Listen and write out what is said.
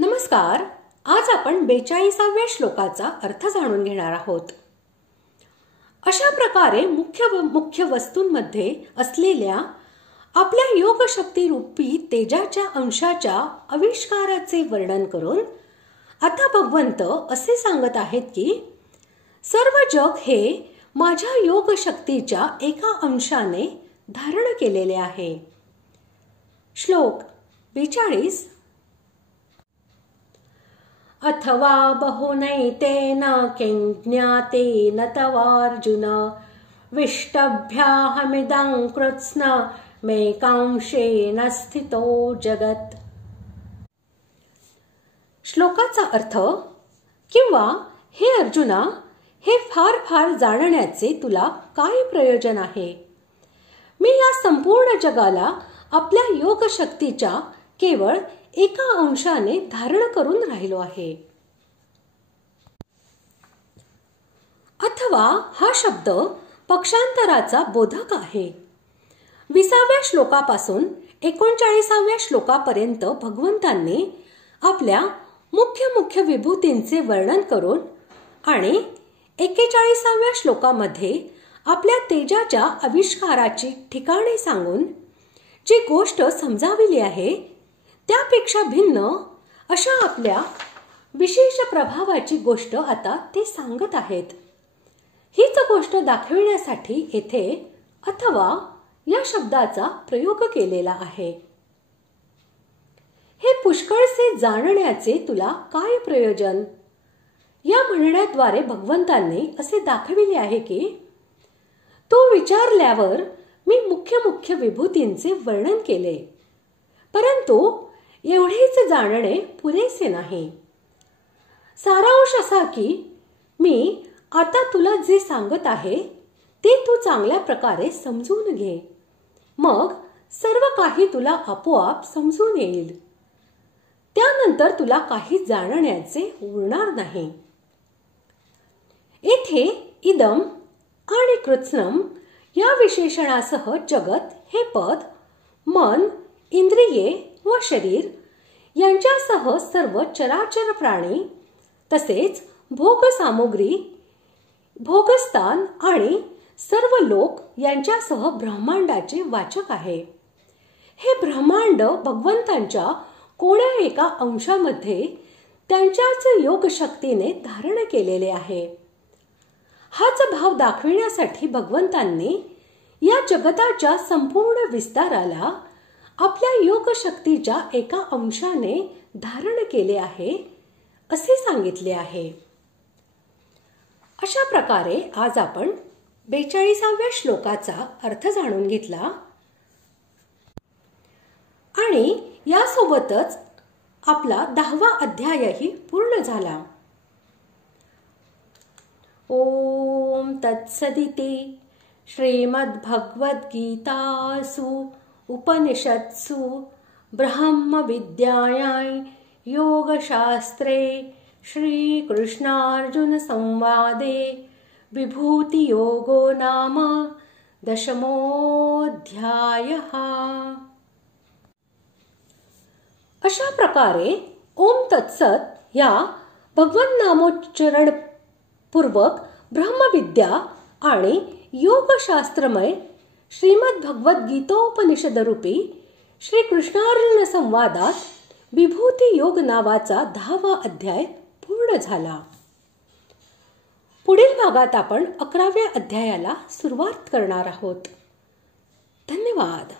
नमस्कार. आज आपण 42व्या श्लोकाचा अर्थ जाणून घेणार आहोत. अशा प्रकारे मुख्य वस्तूंमध्ये असलेल्या आपल्या योगशक्ती रूपी तेजाच्या अंशाच्या आविष्काराचे वर्णन करून आता भगवंत असे सांगत आहेत की सर्व जग हे माझ्या योगशक्तीच्या एका अंशाने धारण केलेले आहे. श्लोक 42. अथवा बहुनैतेन किञ्ज्ञातेन तवार्जुन विष्टभ्याहमिदं कृत्स्न मेकांशेन स्थितो जगत्. श्लोकाचा अर्थ, किंवा हे अर्जुना, हे फार जाणण्याचे तुला काय प्रयोजन आहे? मी या संपूर्ण जगाला आपल्या योगशक्तीच्या केवळ एका अंशाने धारण करून राहिलो आहे. अथवा हा शब्द पक्षांतराचा बोधक आहे. 20व्या श्लोकापासून 39व्या श्लोकापर्यंत भगवंतांनी आपल्या मुख्य विभूतींचे वर्णन करून आणि 41व्या श्लोकामध्ये आपल्या तेजाच्या आविष्काराची ठिकाणे सांगून जी गोष्ट समजाविली आहे त्यापेक्षा भिन्न अशा आपल्या विशेष प्रभावाची गोष्ट आता ते सांगत आहेत. हीच गोष्ट दाखविण्यासाठी येथे अथवा या शब्दाचा प्रयोग केलेला आहे. हे पुष्कळसे जाणण्याचे तुला काय प्रयोजन? या म्हणण्याद्वारे भगवंतांनी असे दाखविले आहे की तो विचारल्यावर मी मुख्य विभूतींचे वर्णन केले, परंतु एवढेच जाणणे पुरेसे नाही. सारांश असा की मी आता तुला जे सांगत आहे ते तू चांगल्या प्रकारे समजून घे, मग सर्व काही तुला आपोआप समजून येईल. त्यानंतर तुला काही जाणण्याचे उरणार नाही. येथे इदम आणि कृत्स्नम या विशेषणासह जगत हे पद, मन, इंद्रिये व शरीर यांच्यासह सर्व चराचर प्राणी तसेच भोग सामुग्री, भोगस्थान आणि सर्व लोक यांच्यासह ब्रह्मांडाचे वाचक आहे. हे ब्रह्मांड भगवंतांच्या कोण्या एका अंशामध्ये त्यांच्याच योगशक्तीने धारण केलेले आहे. हाच भाव दाखविण्यासाठी भगवंतांनी या जगताच्या संपूर्ण विस्ताराला आपल्या योगशक्तीच्या एका अंशाने धारण केले आहे असे सांगितले आहे. अशा प्रकारे आज आपण 42व्या श्लोकाचा अर्थ जाणून घेतला आणि यासोबतच आपला 10वा अध्यायही पूर्ण झाला. ओम तत्सदिति श्रीमद्भगवद्गीतासु उपनिषत्सु ब्रह्मविद्यायां योगशास्त्रे श्रीकृष्णार्जुन संवादे विभूतियोगो नाम 10मोऽध्यायः. अशा प्रकारे ओम तत्सत या भगवन् नामोच्चारण पूर्वक ब्रह्मविद्या आणि योगशास्त्रमय श्रीमद भगवद्गीतोपनिषद रूपी श्री कृष्णार्जुन संवादात विभूती योग नावाचा 10वा अध्याय पूर्ण झाला. पुढील भागात आपण 11व्या अध्यायाला सुरुवात करणार आहोत. धन्यवाद.